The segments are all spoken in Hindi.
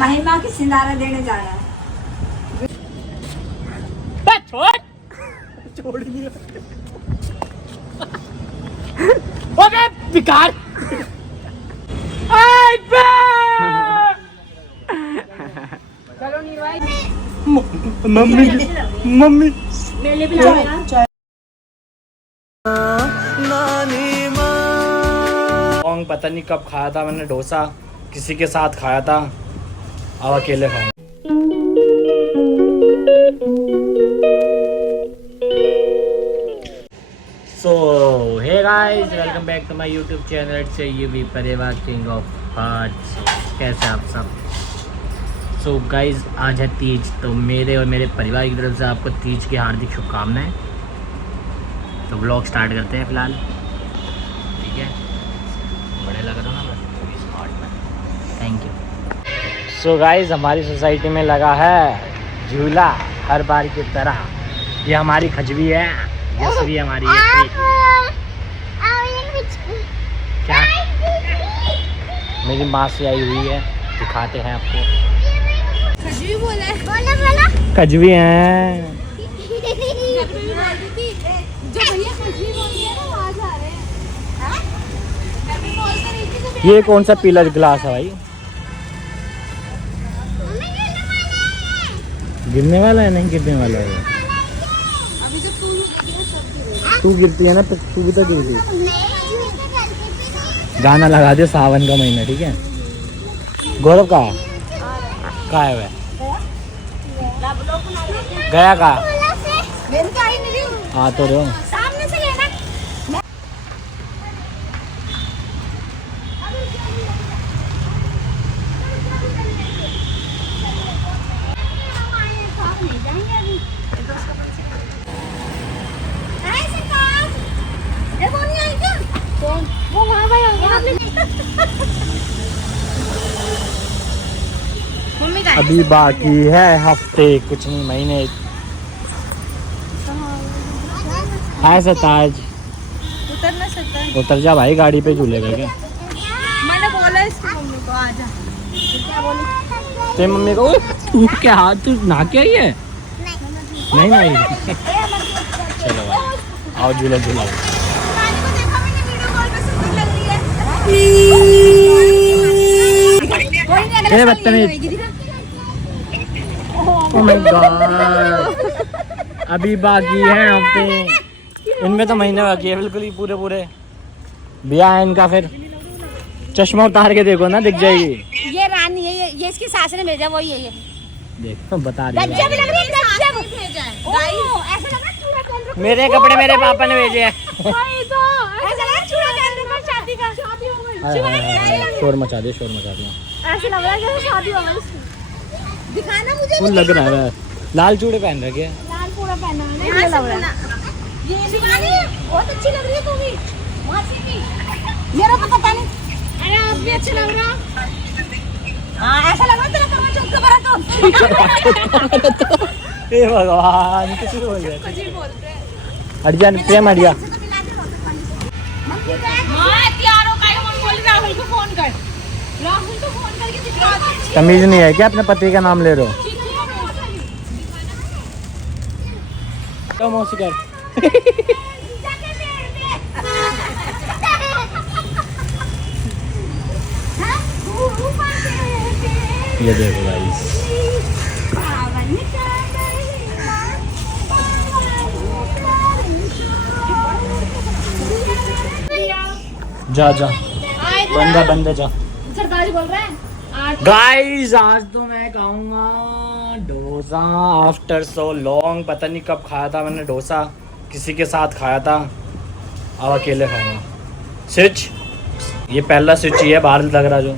महिमा की सिंदारा देने जा रहा है। छोड़ दिया ओके बेकार चलो नीरवाई मम्मी मम्मी मेले भी लाया पता नहीं कब खाया था मैंने डोसा, किसी के साथ खाया था, अब अकेले खाऊं। So hey guys, welcome back to my YouTube channel से यूवी परिवार किंग ऑफ हार्ट्स। कैसे आप सब? सो गाइस, आज है तीज, तो मेरे और मेरे परिवार की तरफ से आपको तीज की हार्दिक शुभकामनाएं। तो ब्लॉग स्टार्ट करते हैं फिलहाल, ठीक है? बड़े लग रहा ना बस, थैंक यू। सो गाइस, हमारी सोसाइटी में लगा है झूला हर बार की तरह। ये हमारी खजवी है, यशवी हमारी क्या मेरी माँ से आई हुई है, दिखाते हैं आपको। खजवी बोला खजवी है। ये कौन सा पीला गिलास है भाई? गिरने वाला है? नहीं गिरने वाला है। तू गिरती है ना, तू भी तो गिरती। गाना लगा दे, सावन का महीना, ठीक है? गौरव कहाँ है वह? गया कहाँ? हाँ तो रहो। अभी बाकी है हफ्ते, कुछ नहीं महीने। ऐसा ताज उतर ना सकता। उतर जा भाई, गाड़ी पे झूलेगा क्या? मैंने बोला इसकी मम्मी को आजा। क्या बोली? तेरी मम्मी को तू क्या हाथ, तू नहा के आई है? नहीं नहीं चलो भाई, आओ झूला झूला। ये बदतमीज। ओह माय गॉड, अभी बाकी है हफ्ते, इनमें तो महीने बाकी है बिल्कुल ही पूरे। ब्याह है इनका, फिर चश्मा उतार के देखो ना, दिख जाएगी। ये रानी है, ये इसकी सास ने भेजा, वही है ये। देखो बता रही गजब है। लग रही है, गजब भेजा है। ओह, ऐसा लग रहा है चूड़ा पहन रखा है। मेरे कपड़े मेरे पापा ने भेजे हैं। वही तो, ऐसा लग रहा है चूड़ा पहन रखा है, शादी हो गई। शोर मचा दिया। ऐसा लग रहा है जैसे शादी हो गई उसकी। दिखाना मुझे फुल लग रहा है। लाल चूड़े पहन रखे हैं। लाल पूरा पहना है, ये लग रहा है। ये दिखानी बहुत अच्छी लग रही है तू भी, मासी की। मेरा तो पता नहीं। अरे आप भी अच्छे लग रहे हो। हाँ, ऐसा लग रहा है तेरा कमर चौक पर तो। हे भगवान, कुछ भी बोल रहे हैं। कुछ भी बोलते हैं। हट जा प्रेम, हट जा। मां तैयार हो गई, हम बोल राहुल को फोन कर। राहुल को फोन करके दिखा। तमीज नहीं है क्या? अपने पति का नाम ले रहे हो? तो मौसी कर। ये देखो गाइस, जा बंदा जा। सरदार बोल रहा है। गाइस, आज तो मैं खाऊंगा डोसा आफ्टर सो लॉन्ग। पता नहीं कब खाया था मैंने डोसा, किसी के साथ खाया था, अब अकेले खाऊंगा। स्विच, ये पहला स्विच ही है बाहर लग रहा जो।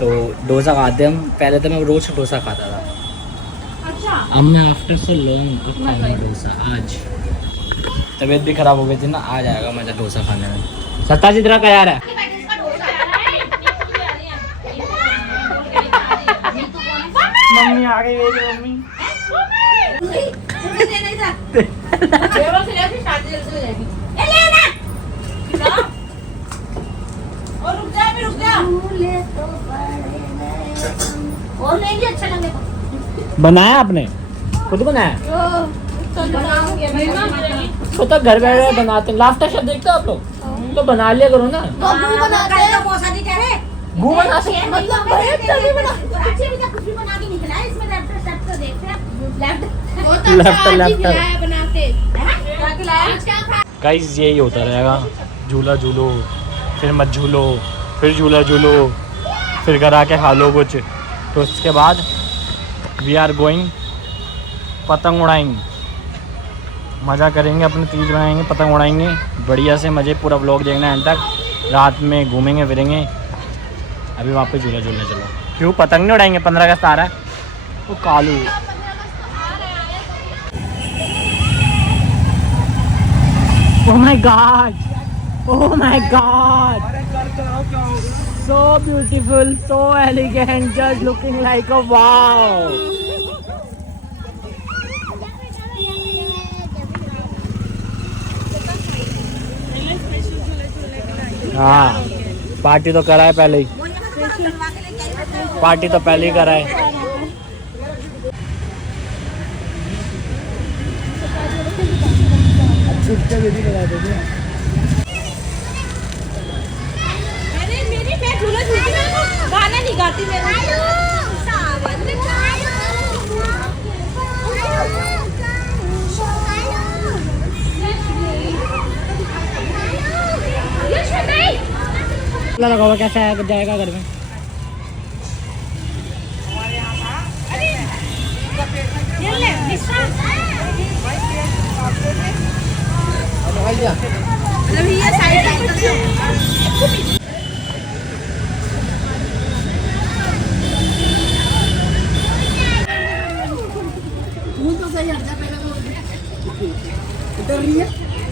तो डोसा खाते हम, पहले तो मैं रोज डोसा खाता था। अच्छा, अब मैं आफ्टर सो लॉन्ग खाऊंगा डोसा। आज तबीयत भी खराब हो गई थी ना, आ जाएगा मजा डोसा खाने में। सत्ता जितना का यार है। मम्मी आ गई, मेरी मम्मी। और नहीं भी अच्छा लगेगा। बनाया आपने? खुद बनाया? तो तो घर बैठे बनाते हैं। लाफ्टर शो देखते हो आप लोग? तो बना लिया करो ना। गू बनाते हैं मौसा जी कह रहे गू बना सकते हैं। मतलब तभी बना अच्छे भी कुछ भी बना के निकला है इसमें। लैपटॉप सब तो देखते हैं लैपटॉप बनाते क्या खिलाया। गाइस यही होता रहेगा, झूला झूलो, फिर मत झूलो, फिर झूला झूलो, फिर घर आके खा लो कुछ। तो उसके बाद वी आर गोइंग, पतंग उड़ाएंगे, मज़ा करेंगे, अपने तीज बनाएंगे, पतंग उड़ाएंगे बढ़िया से मज़े। पूरा व्लॉग देखना एंड तक। रात में घूमेंगे फिरेंगे। अभी वापस झूला झूलने चलो। क्यों पतंग नहीं उड़ाएंगे? 15 अगस्त आ रहा है। वो Kalu Oh my God! Oh my God! So beautiful, so elegant, just looking like a wow! हाँ, पार्टी तो करा है पहले ही। पार्टी तो पहले ही करा है। मैं झूला झूलती हूँ, गाना नहीं गाती मैं। लगा हुआ कैसा है जाएगा घर में?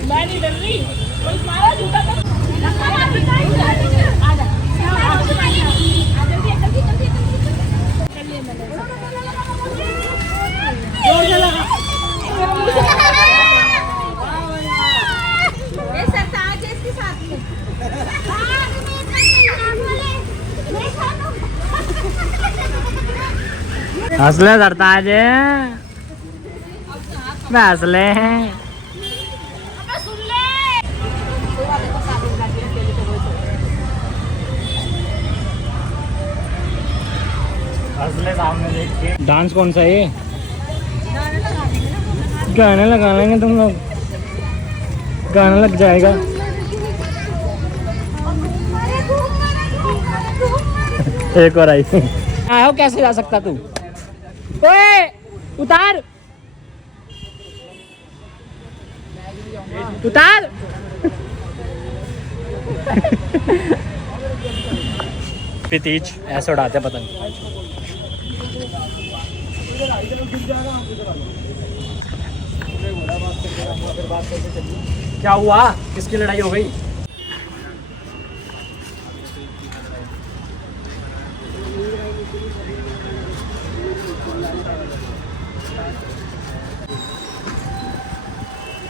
मैं नहीं डर रही, कोई मारा झूठा कर। हंसले सरताज हंसले डांस कौन सा है ये? गाना लगा लेंगे तुम लोग, गाना लग जाएगा। एक और आई। आया कैसे जा सकता तू? ओए उतार उतार। तीज ऐसे उड़ाते पतंग। क्या हुआ? किसकी लड़ाई हो गई?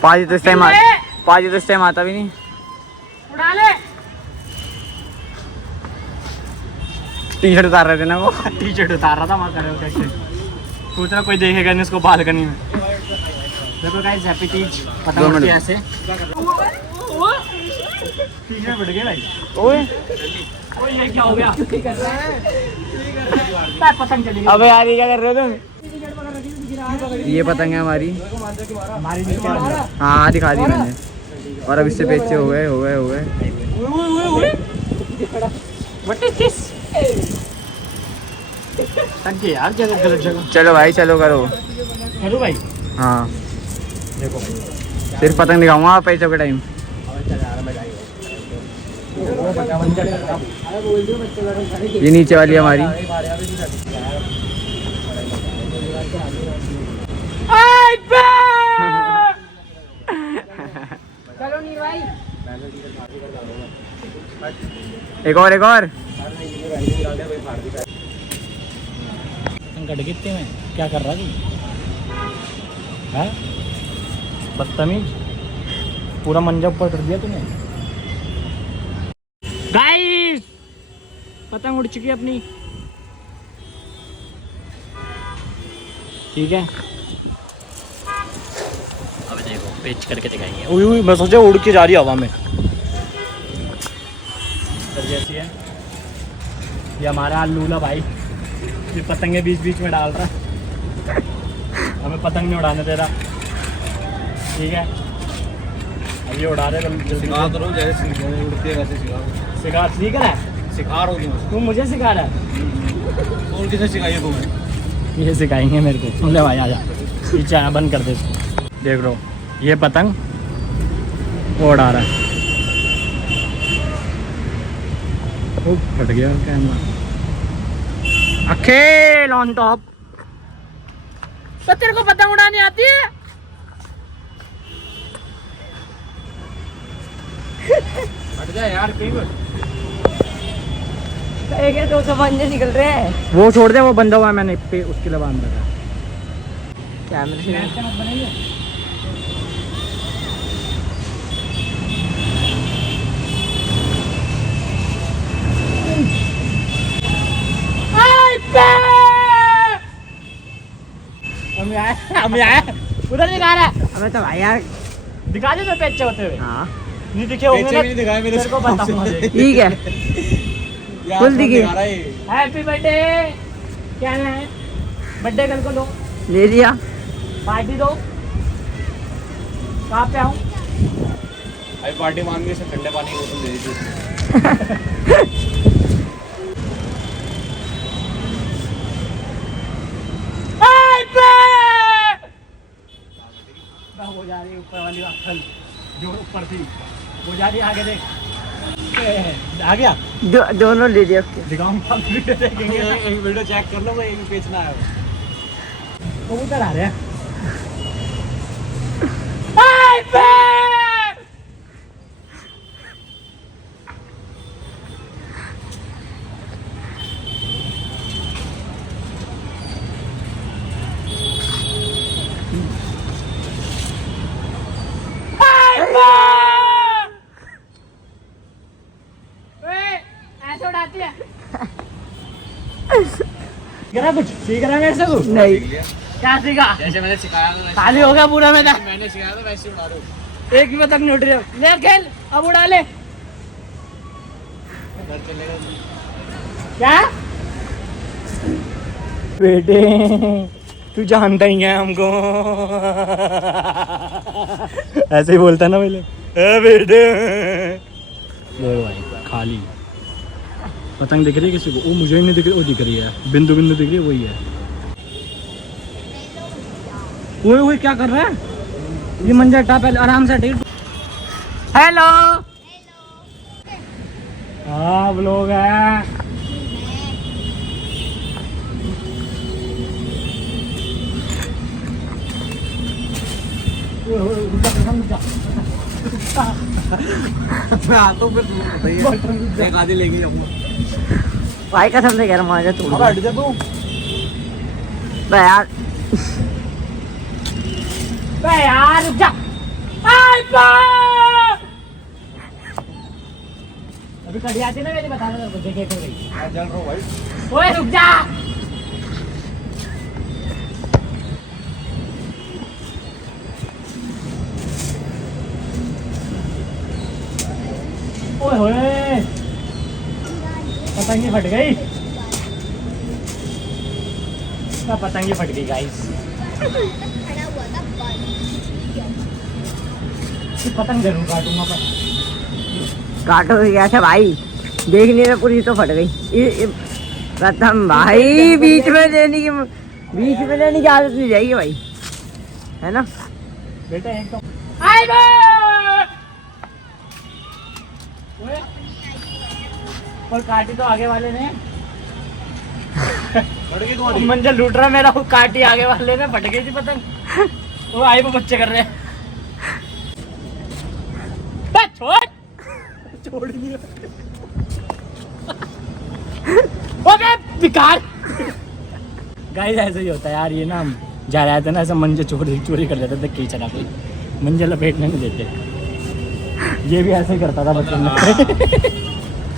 पाजी तो इस टाइम आता भी नहीं। उड़ा ले। टी शर्ट उतार रहे थे ना वो। टी शर्ट उतार रहा था वहाँ कर रहे हो कैसे? सोच रहा कोई देखेगा नहीं इसको बालकनी में। देखो गाइस हैप्पी तीज। पतंग उड़ती है ऐसे। टी शर्ट बढ़ गया भाई। ओए ओए ये क्या हो गया? पतंग चली गई। अबे यार ये क्या कर रहे हो तुम? ये पतंग है हमारी। हाँ दिखा दी मैंने। और अब इससे बेचे हो गए। What is this? यार जगह गलत जगह। चलो भाई चलो करो। हेलो भाई। हाँ देखो सिर्फ पतंग दिखाऊंगा पैसों के टाइम। ये नीचे वाली हमारी। चलो नीर भाई। एक और कट कितने में क्या कर रहा तू? है बदतमीज, पूरा मंजा ऊपर कर दिया तूने। गाइस पतंग उड़ चुकी है अपनी। ठीक है, अब देखो पिच करके दिखाएंगे। उई उई, मैं सोचा उड़ के जा रही है हवा में। जैसी है ये हमारा लूला भाई, ये पतंगे बीच बीच में डाल रहा है, हमें पतंग नहीं उड़ाने दे रहा। ठीक है, अब ये उड़ा रहे जल्दी सिखा तो रहा हूँ, जैसे उड़ती है वैसे सिखा। सीख रहा है, सिखा रहा हूँ तुम मुझे सिखा रहा है। और किसे सिखाइए तुम्हें? ये सिखाएंगे मेरे को। ले भाई आजा, पीछे आया, बंद कर दे इसको। देख लो ये पतंग वो उड़ा रहा है। फट गया कैमरा। Akhil on top. तो तेरे को पतंग उड़ानी आती है? हट जा यार, कहीं पर दो तो बंदे निकल रहे हैं। वो छोड़ दे, वो बंदा हुआ है, मैंने पे उसके लिए बांध रखा। कैमरे से हमें आया उधर दिखा रहा है। हमें तो भाई यार दिखा दे तो पेचे होते हुए। हाँ नहीं दिखे होंगे पेचे ना, भी नहीं दिखाए मेरे तेरे को बताऊंगा। ठीक है। फुल दिखी। Happy birthday. क्या है बर्थडे कल को लो, ले लिया। पार्टी दो। कहाँ पे आऊँ? अभी पार्टी मांग गई, ठंडे पानी की बोतल दे दीजिए। वो जा रही है ऊपर वाली अंकल जो ऊपर थी, वो जा रही है आगे, देख आ गया। दोनों ले लिया उसके। दिखाऊंगा देखेंगे। एक वीडियो चेक कर लो, एक बेचना है वो उधर आ रहे हैं। ऐसे उड़ाती है। कुछ सीख रहा है मेरे से तू? नहीं। क्या सीखा? जैसे मैंने सिखाया था खाली हो गया पूरा मैंने। मैंने सिखाया था वैसे उड़ा दो। एक भी पतंग नहीं उड़ रही है। ले खेल, अब उड़ा ले। घर चलेगा क्या बेटे, तू जानता ही है हमको। ऐसे ही बोलता ना पहले, बेटे। देखो भाई खाली पतंग दिख रही है किसी को? वो मुझे नहीं दिख रही, वो दिख रही है, बिंदु बिंदु दिख रही है, वही है। वो क्या कर रहा है? ये मंजर हटा पहले, आराम से हटे। हेलो। हाँ ब्लॉग है। मैं आता हूँ फिर बताइए, एक आधी लेके जाऊंगा। भाई कसम से कह रहा हूँ, आजा तू। अब हट जा तू। यार यार रुक जा। अभी कड़ी आती ना मेरी, बताना तेरे को जगह को गई। मैं चल रहा हूँ भाई। ओए रुक जा। ओए होए पतंगी फट गई। पतंगी फट गई गाइस। पतंग जरूर काटूंगा पर। काटो कैसे भाई? देखने में पूरी तो फट गई। प्रथम भाई बीच में लेने की आदत नहीं जाएगी भाई, है ना बेटा? एक तो और काटी तो आगे वाले ने। मंजर लूट रहा मेरा, वो काटी आगे वाले ने, फट गई थी पतंग। वो आई वो बच्चे कर रहे हैं। छोड़ दिया। बेकार। गाइस ऐसे ही होता है यार, ये ना हम जा रहे थे ना, ऐसा मंजर चोरी कर लेते थे, कीचड़ कोई मंजर लपेटने नहीं देते। ये भी ऐसे ही करता था बचपन में।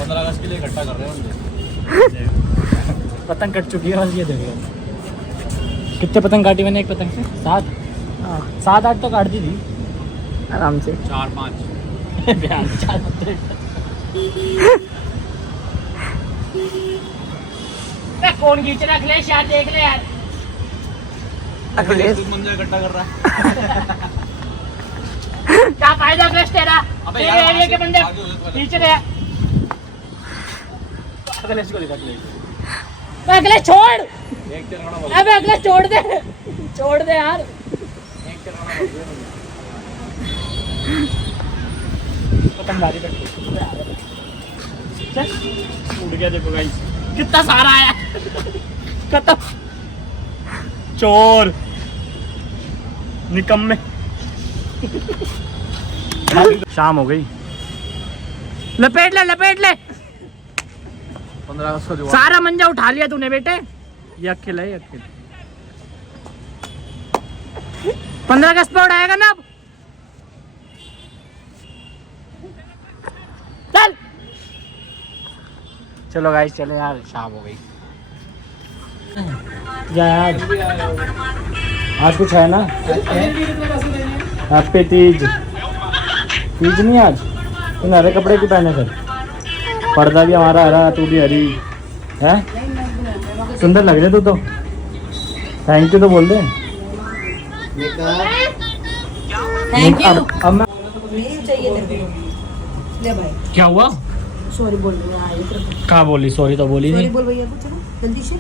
15 अगस्त के लिए इकट्ठा कर रहे हैं। पतंग कट चुकी है बस, ये देखो कितने पतंग काटी मैंने एक पतंग से? 7 हाँ, 7-8 तो काट दी थी। आराम से। 4-5 कौन खींच रहा अखिलेश यार, देख ले यार। अखिलेश मंजर इकट्ठा कर रहा है। क्या फायदा अखिलेश तेरा? अबे तेरे यार, एरिया के बंदे आगे हो जाओ। खींच रहे हैं। अखिलेश को दिखा अखिलेश छोड़। एक चल खड़ा बोल। अबे अखिलेश छोड़ दे, छोड़ दे यार। एक चल खड़ा बोल। पतंगबाजी पे चल, उड़ गया। देखो गाइस कितना सारा आया। खत्म। चोर निकम्मे। शाम हो गई। लपेट ले, लपेट ले। 15 अगस्त को दिवाली। सारा मंजा उठा लिया तूने बेटे। ये अकेला है, अकेला। 15 अगस्त पे उड़ाएगा ना अब। चल चलो गाइस, चलो यार, शाम हो गई। यार आज कुछ है ना? हैप्पी तीज। तीज नहीं आज? तुम हरे कपड़े क्यों पहने फिर? पर्दा भी हमारा हरा, तू भी हरी है। सुंदर लग रहे तू तो। थैंक यू तो बोल दे। Thank you. अब मैं नहीं चाहिए तेरे को। ले भाई, क्या हुआ? सॉरी बोल रही हूँ। ये तरफ कहाँ बोली? सॉरी तो बोली सॉरी नहीं। बोल भैया को, चलो जल्दी से।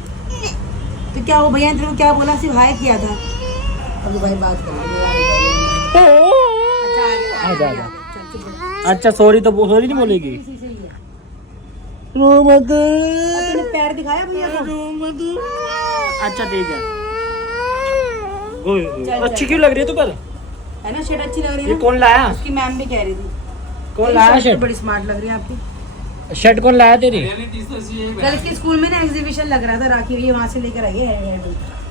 तो क्या हो भैया ने तेरे को क्या बोला? सिर्फ हाय किया था। अब भाई बात कर लेंगे। अच्छा आ आ जा, गया, आ जा। चल चुप रहो। अच्छा सॉरी तो सॉरी नहीं बोलेगी। इसी से ही है। रो मत। अब तूने पैर दिखाया भैया को? अच्छा ठीक है। चल, अच्छी चल। क्यों लग रही है तू पर? है ना, शर्ट अच्छी लग रही ये है ना? कौन लाया? उसकी मैम भी कह रही थी। कौन तेरी लाया शर्ट शर्ट? बड़ी स्मार्ट लग रही है आपकी। शर्ट कौन लाया तेरी? कल इसके स्कूल में ना एग्जीबिशन लग रहा था, राखी भी वहाँ से लेकर आई है।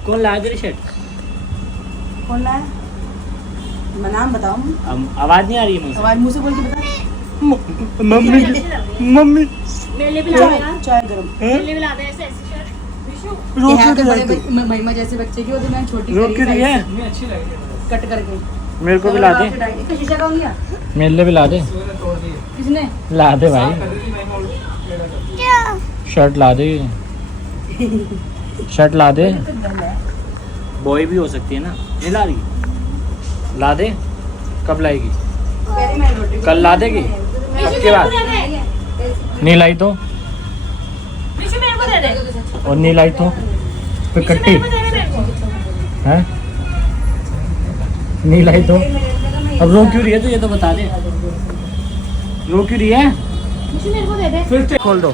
कौन लाया तेरी शर्ट? कौन लाया? मैं नाम बताऊँ? आवाज नहीं आ रही है मुझे। आवाज मुंह से बोल के बता। मम्मी मम्मी मेले भी ला चाय गरम। मेले भी ला दे ऐसे शर्ट। ये है तो बड़े महिमा जैसे बच्चे की होती, मैंने छोटी रोक क्यों रही है? अच्छी लग रही है। कट करके। मेरे को भी ला दे। इसका शीशा कौन गया? मेले भी ला दे। तोड़ दी। किसने? ला दे भाई, शर्ट ला दे। शर्ट ला दे। बॉय भी हो सकती है ना? नहीं ला रही? ला दे। कब लाएगी? कल ला देगी? अब के बाद नहीं लाई तो? और नहीं लाई तो फिर कट्टी है? नहीं लाई तो अब रो क्यों रही है? तो ये तो बता दे, रो क्यों रही है? फिर से खोल दो।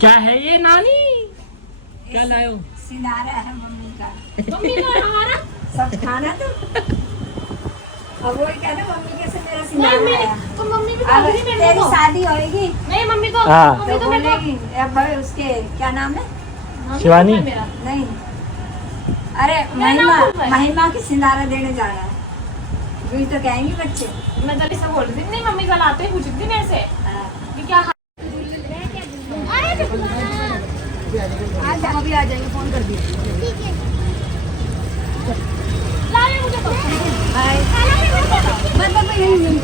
क्या है ये नानी? क्या लाए हो? सिनारा है मम्मी का। मम्मी का हमारा सब खाना तो अब वो क्या ना, मम्मी कैसे मेरा सिनारा है। तो मम्मी भी अब तेरी शादी होएगी नहीं मम्मी को। हाँ तो बोलेगी अब उसके क्या नाम है? शिवानी। नहीं, अरे महिमा, महिमा की सिंदारा देने जा रहा है। वही तो कहेंगी बच्चे। मैं तो ऐसा बोल रही थी। नहीं मम्मी कल आते ही पूछ रही थी मेरे से कि क्या आज अभी आ जाएंगे, फोन कर दिया। बाय। बस बस यहीं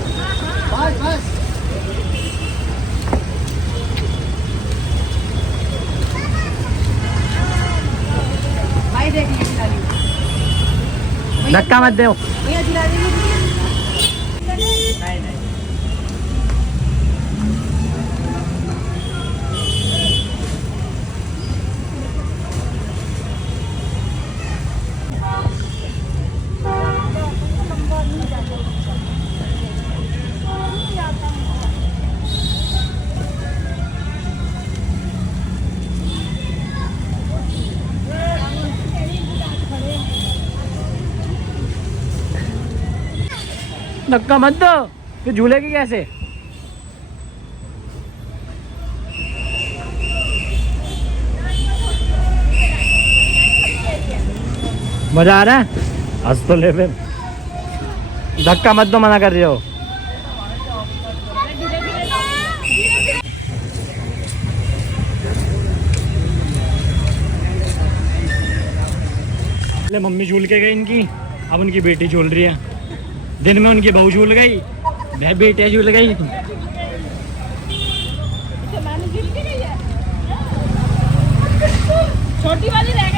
भाई देख लीजिए दिला लीजिए। धक्का मत दो। भैया दिला दीजिए। नहीं नहीं धक्का मत दो, फिर झूलेगी कैसे? मजा आ रहा है? हंस तो ले फिर। धक्का मत दो, मना कर रहे हो। ले मम्मी झूल के गई इनकी, अब उनकी बेटी झूल रही है। दिन में उनकी बहू झूल गई, बेटियां झूल गई। छोटी वाली रह